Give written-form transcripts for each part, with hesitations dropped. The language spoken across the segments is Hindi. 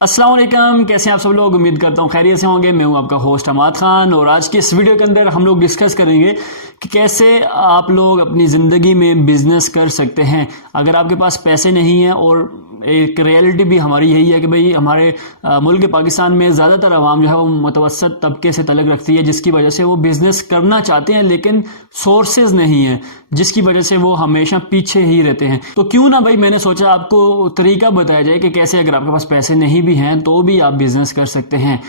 अस्सलाम वालेकुम, कैसे हैं आप सब लोग। उम्मीद करता हूँ खैरियत से होंगे। मैं हूँ आपका होस्ट हमाद खान और आज की इस वीडियो के अंदर हम लोग डिस्कस करेंगे कि कैसे आप लोग अपनी ज़िंदगी में बिजनेस कर सकते हैं अगर आपके पास पैसे नहीं हैं। और एक रियलिटी भी हमारी यही है कि भाई हमारे मुल्क पाकिस्तान में ज़्यादातर आवाम जो है वो मुतवसत तबके से तलक रखती है, जिसकी वजह से वो बिज़नेस करना चाहते हैं लेकिन सोर्सेज नहीं है, जिसकी वजह से वो हमेशा पीछे ही रहते हैं। तो क्यों ना भाई मैंने सोचा आपको तरीका बताया जाए कि कैसे अगर आपके पास पैसे नहीं भी हैं तो भी आप बिजनेस कर सकते हैं।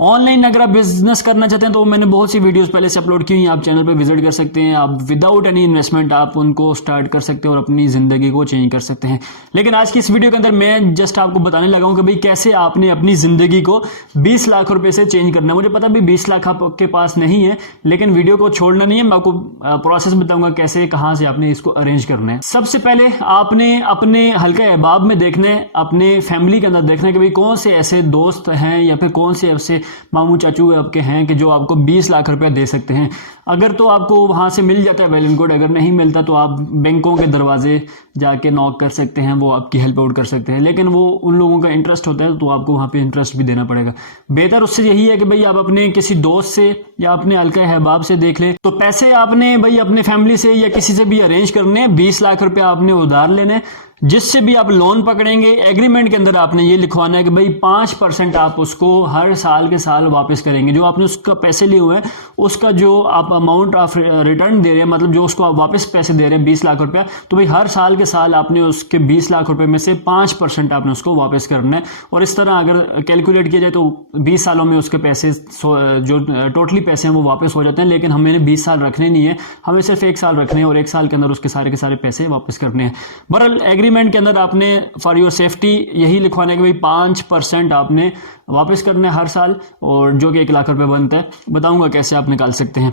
ऑनलाइन अगर आप बिजनेस करना चाहते हैं तो मैंने बहुत सी वीडियोस पहले से अपलोड की हुई हैं, आप चैनल पे विजिट कर सकते हैं। आप विदाउट एनी इन्वेस्टमेंट आप उनको स्टार्ट कर सकते हैं और अपनी ज़िंदगी को चेंज कर सकते हैं। लेकिन आज की इस वीडियो के अंदर मैं जस्ट आपको बताने लगा हूं कि भाई कैसे आपने अपनी ज़िंदगी को 20 लाख रुपए से चेंज करना है। मुझे पता भी 20 लाख आपके पास नहीं है, लेकिन वीडियो को छोड़ना नहीं है। मैं आपको प्रोसेस बताऊंगा कैसे कहाँ से आपने इसको अरेंज करना है। सबसे पहले आपने अपने हल्का अहबाब में देखना है, अपने फैमिली के अंदर देखना है कि भाई कौन से ऐसे दोस्त हैं या फिर कौन से ऐसे मामू चाचू आपके हैं कि जो आपको 20 लाख रुपया दे सकते हैं। अगर तो आपको वहां से मिल जाता है वेल एंड गुड, अगर नहीं मिलता तो आप बैंकों के दरवाजे जाके नॉक कर सकते हैं, वो आपकी हेल्प आउट कर सकते हैं। लेकिन वो उन लोगों का इंटरेस्ट होता है तो आपको वहां पे इंटरेस्ट भी देना पड़ेगा। बेहतर उससे यही है कि भाई आप अपने किसी दोस्त से या अपने हल्का अहबाब से देख ले। तो पैसे आपने भाई अपने फैमिली से या किसी से भी अरेंज करने हैं। 20 लाख रुपया आपने उधार लेने, जिससे भी आप लोन पकड़ेंगे। एग्रीमेंट के अंदर आपने ये लिखवाना है कि भाई 5% आप उसको हर साल के साल वापस करेंगे। जो आपने उसका पैसे लिए हुए हैं उसका जो आप अमाउंट ऑफ रिटर्न दे रहे हैं, मतलब जो उसको आप वापस पैसे दे रहे हैं 20 लाख रुपया, तो भाई हर साल के साल आपने उसके 20 लाख रुपए में से 5% आपने उसको वापस करना है। और इस तरह अगर कैलकुलेट किया जाए तो 20 सालों में उसके पैसे जो टोटली पैसे हैं वो वापस हो जाते हैं। लेकिन हमें 20 साल रखने नहीं है, हमें सिर्फ 1 साल रखने हैं और 1 साल के अंदर उसके सारे के सारे पैसे वापस करने हैं। बहरहाल एग्रीमेंट के अंदर आपने फॉर योर सेफ्टी यही लिखवाना है कि भाई 5% आपने वापस करना है हर साल, और जो कि 1 लाख रुपए बनता है। बताऊंगा कैसे आप निकाल सकते हैं।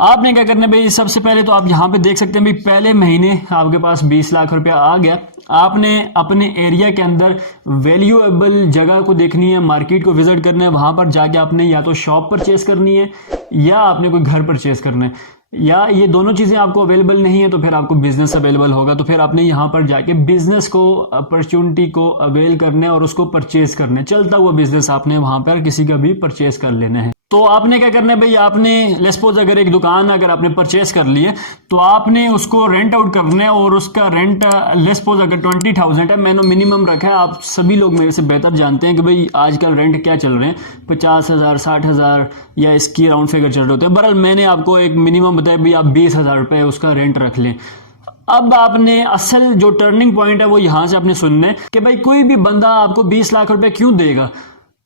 आपने क्या करना है भाई, सबसे पहले तो आप यहां पे देख सकते हैं भाई पहले महीने आपके पास 20 लाख रुपया आ गया। आपने अपने एरिया के अंदर वैल्यूएबल जगह को देखनी है, मार्केट को विजिट करना है। वहां पर जाके आपने या तो शॉप परचेज करनी है या आपने कोई घर परचेज करना है, या ये दोनों चीजें आपको अवेलेबल नहीं है तो फिर आपको बिजनेस अवेलेबल होगा। तो फिर आपने यहाँ पर जाके बिजनेस को, अपॉर्चुनिटी को अवेल करना है और उसको परचेज करना है। चलता हुआ बिजनेस आपने वहां पर किसी का भी परचेज कर लेना है। तो आपने क्या करना है भाई, आपने लेट्स सपोज अगर एक दुकान अगर आपने परचेज कर ली है तो आपने उसको रेंट आउट करना है। और उसका रेंट लेट्स सपोज अगर 20,000 है, मैंने मिनिमम रखा है। आप सभी लोग मेरे से बेहतर जानते हैं कि भाई आजकल रेंट क्या चल रहे हैं, 50,000 60,000 या इसकी राउंड फिगर चल रहे होते हैं। बहरहाल मैंने आपको एक मिनिमम बताया भाई आप 20,000 रुपये उसका रेंट रख लें। अब आपने असल जो टर्निंग पॉइंट है वो यहां से आपने सुनना है कि भाई कोई भी बंदा आपको 20 लाख रुपए क्यों देगा।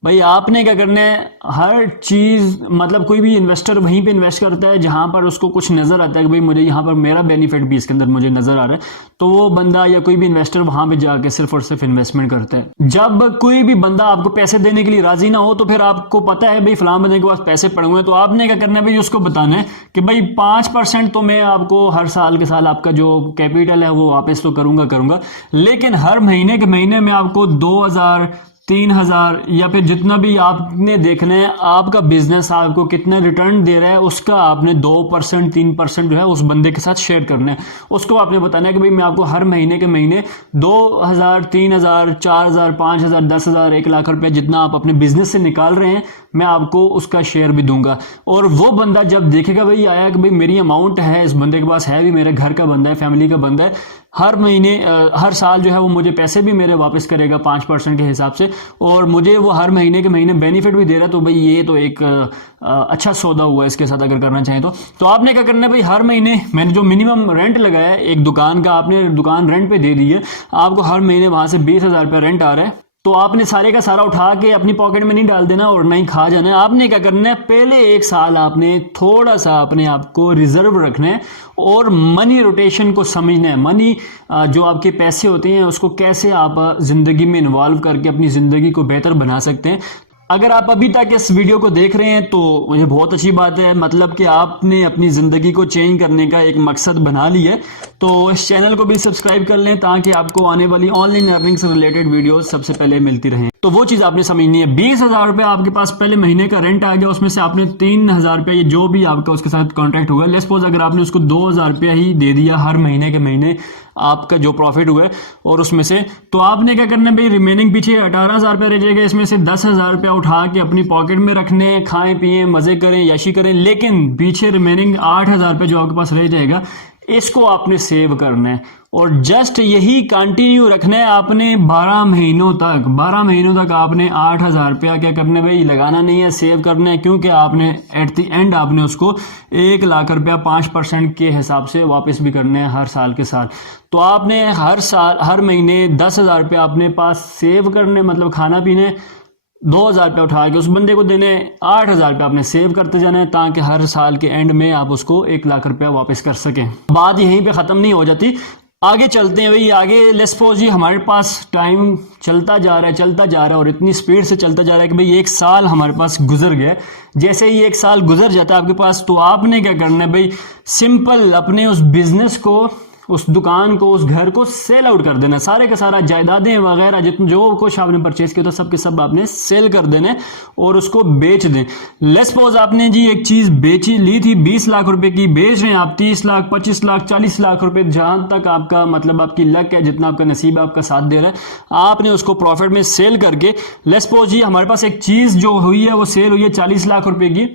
भाई आपने क्या करना है, हर चीज मतलब कोई भी इन्वेस्टर वहीं पे इन्वेस्ट करता है जहां पर उसको कुछ नजर आता है कि भाई मुझे यहाँ पर मेरा बेनिफिट भी इसके अंदर मुझे नजर आ रहा है, तो वो बंदा या कोई भी इन्वेस्टर वहां पे जाके सिर्फ और सिर्फ इन्वेस्टमेंट करता है। जब कोई भी बंदा आपको पैसे देने के लिए राजी ना हो तो फिर आपको पता है भाई फलां बंदे के पास पैसे पड़े हुए हैं, तो आपने क्या करना है भाई उसको बताना है कि भाई 5% तो मैं आपको हर साल के साल आपका जो कैपिटल है वो वापस तो करूंगा, लेकिन हर महीने के महीने में आपको 2,000 3,000 या फिर जितना भी आपने देखना है आपका बिजनेस आपको कितना रिटर्न दे रहा है उसका आपने 2% 3% जो है उस बंदे के साथ शेयर करना है। उसको आपने बताना है कि भाई मैं आपको हर महीने के महीने 2,000 3,000 4,000 5,000 10,000 1 लाख रुपए जितना आप अपने बिजनेस से निकाल रहे हैं मैं आपको उसका शेयर भी दूंगा। और वो बंदा जब देखेगा भाई आया कि भाई मेरी अमाउंट है, इस बंदे के पास है भी, मेरे घर का बंदा है, फैमिली का बंदा है, हर महीने हर साल जो है वो मुझे पैसे भी मेरे वापस करेगा 5% के हिसाब से, और मुझे वो हर महीने के महीने बेनिफिट भी दे रहा है, तो भाई ये तो एक अच्छा सौदा हुआ इसके साथ अगर करना चाहें तो आपने क्या करना है भाई हर महीने मैंने जो मिनिमम रेंट लगाया है एक दुकान का, आपने दुकान रेंट पे दे दी है, आपको हर महीने वहां से 20,000 रुपया रेंट आ रहा है। तो आपने सारे का सारा उठा के अपनी पॉकेट में नहीं डाल देना और नहीं खा जाना है। आपने क्या करना है, पहले 1 साल आपने थोड़ा सा अपने आप को रिजर्व रखना है और मनी रोटेशन को समझना है। मनी जो आपके पैसे होते हैं उसको कैसे आप जिंदगी में इन्वॉल्व करके अपनी जिंदगी को बेहतर बना सकते हैं। अगर आप अभी तक इस वीडियो को देख रहे हैं तो मुझे बहुत अच्छी बात है, मतलब कि आपने अपनी जिंदगी को चेंज करने का एक मकसद बना लिया है। तो इस चैनल को भी सब्सक्राइब कर लें ताकि आपको आने वाली ऑनलाइन अर्निंग से रिलेटेड वीडियोस सबसे पहले मिलती रहें। तो वो चीज़ आपने समझनी है। 20,000 रुपये आपके पास पहले महीने का रेंट आ गया, उसमें से आपने 3,000 रुपये ये जो भी आपका उसके साथ कॉन्ट्रैक्ट हुआ, लेट्स सपोज अगर आपने उसको 2,000 रुपया ही दे दिया हर महीने के महीने आपका जो प्रॉफिट हुआ है और उसमें से, तो आपने क्या करना है भाई, रिमेनिंग पीछे 18,000 रुपये रह जाएगा, इसमें से 10,000 रुपया उठा के अपनी पॉकेट में रखने, खाएं पिए मजे करें याशी करें, लेकिन पीछे रिमेनिंग 8,000 रुपये जो आपके पास रह जाएगा इसको आपने सेव करना है और जस्ट यही कंटिन्यू रखना है आपने 12 महीनों तक। 12 महीनों तक आपने 8,000 रुपया क्या करना है भाई, लगाना नहीं है, सेव करना है, क्योंकि आपने एट द एंड आपने उसको 1 लाख रुपया 5% के हिसाब से वापस भी करना है हर साल के साथ। तो आपने हर साल हर महीने 10,000 रुपया अपने पास सेव करने, मतलब खाना पीने 2,000 रुपये उठा के उस बंदे को देने, 8,000 रुपये आपने सेव करते जाना है ताकि हर साल के एंड में आप उसको 1 लाख रुपया वापस कर सकें। बात यहीं पे ख़त्म नहीं हो जाती, आगे चलते हैं भाई। आगे लेट्स सपोज जी हमारे पास टाइम चलता जा रहा है और इतनी स्पीड से चलता जा रहा है कि भाई 1 साल हमारे पास गुजर गया। जैसे ही 1 साल गुजर जाता है आपके पास, तो आपने क्या करना है भाई, सिंपल अपने उस बिजनेस को, उस दुकान को, उस घर को सेल आउट कर देना, सारे का सारा जायदादें वगैरह जितने जो कुछ आपने परचेज किया था सब के सब आपने सेल कर देने और उसको बेच दें। लेट्स सपोज आपने जी एक चीज बेची ली थी 20 लाख रुपए की, बेच रहे हैं आप 30 लाख 25 लाख 40 लाख रुपए, जहां तक आपका मतलब आपकी लक है, जितना आपका नसीब आपका साथ दे रहा है, आपने उसको प्रॉफिट में सेल करके, लेट्स सपोज जी हमारे पास एक चीज जो हुई है वो सेल हुई है 40 लाख रुपए की,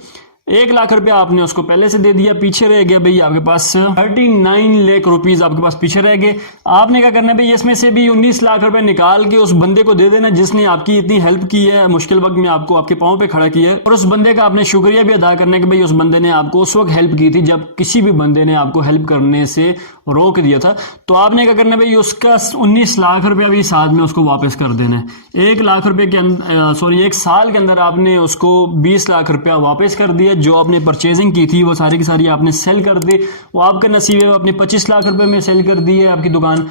1 लाख रुपया आपने उसको पहले से दे दिया, पीछे रह गया भाई आपके पास 39 लाख रुपीज आपके पास पीछे रह गए। आपने क्या करना है भाई, इसमें से भी 19 लाख रुपए निकाल के उस बंदे को दे देना जिसने आपकी इतनी हेल्प की है, मुश्किल वक्त में आपको आपके पांव पे खड़ा किया है, और उस बंदे का आपने शुक्रिया भी अदा करना है कि भाई उस बंदे ने आपको उस वक्त हेल्प की थी जब किसी भी बंदे ने आपको हेल्प करने से रोक दिया था। तो आपने क्या करना है भाई, उसका 19 लाख रुपया भी साथ में उसको वापस कर देना है। 1 लाख रुपए के अंदर 1 साल के अंदर आपने उसको 20 लाख रुपया वापस कर दिया। जो आपने परचेजिंग की थी वो सारी की सारी आपने सेल कर दी, वो आपका नसीब है, आपने 25 लाख रुपए में सेल कर दी है, आपकी दुकान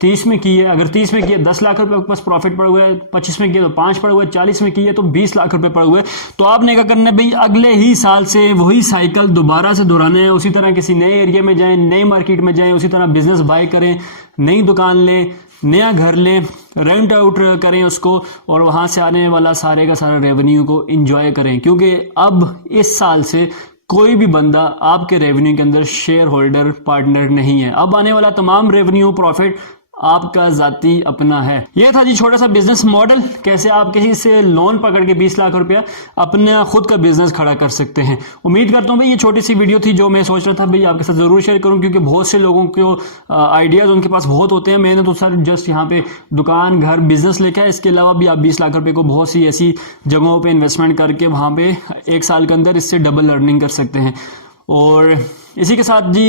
30 में की है, अगर 30 में की है 10 लाख रुपए आपके पास प्रॉफिट पड़ा हुआ है, 25 में की है तो 5 पड़ा हुआ है, 40 में की है तो 20 लाख रुपए पड़ा हुआ है। तो आपने क्या करना है भाई, अगले ही साल से वही साइकिल दोबारा से दोहराना है, उसी तरह किसी नए एरिया में जाएं, नई मार्केट में जाएं, उसी तरह बिजनेस बाय करें, नई दुकान लें, नया घर लें, रेंट आउट करें उसको, और वहां से आने वाला सारे का सारा रेवेन्यू को एंजॉय करें, क्योंकि अब इस साल से कोई भी बंदा आपके रेवेन्यू के अंदर शेयर होल्डर पार्टनर नहीं है। अब आने वाला तमाम रेवेन्यू प्रॉफिट आपका जाती अपना है। यह था जी छोटा सा बिजनेस मॉडल, कैसे आप किसी से लोन पकड़ के 20 लाख रुपया अपना खुद का बिजनेस खड़ा कर सकते हैं। उम्मीद करता हूँ भाई ये छोटी सी वीडियो थी जो मैं सोच रहा था भाई आपके साथ जरूर शेयर करूँ, क्योंकि बहुत से लोगों को आइडियाज उनके पास बहुत होते हैं। मैंने तो सर जस्ट यहाँ पे दुकान घर बिजनेस लेके है, इसके अलावा भी आप 20 लाख रुपए को बहुत सी ऐसी जगहों पे इन्वेस्टमेंट करके वहाँ पे 1 साल के अंदर इससे डबल अर्निंग कर सकते हैं। और इसी के साथ जी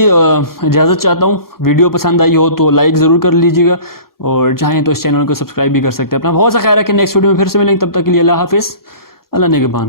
इजाज़त चाहता हूँ। वीडियो पसंद आई हो तो लाइक ज़रूर कर लीजिएगा, और चाहें तो इस चैनल को सब्सक्राइब भी कर सकते हैं। अपना बहुत सा ख्याल रखें, नेक्स्ट वीडियो में फिर से मिलेंगे, तब तक के लिए अल्लाह हाफिज़, अल्लाह निगहबान।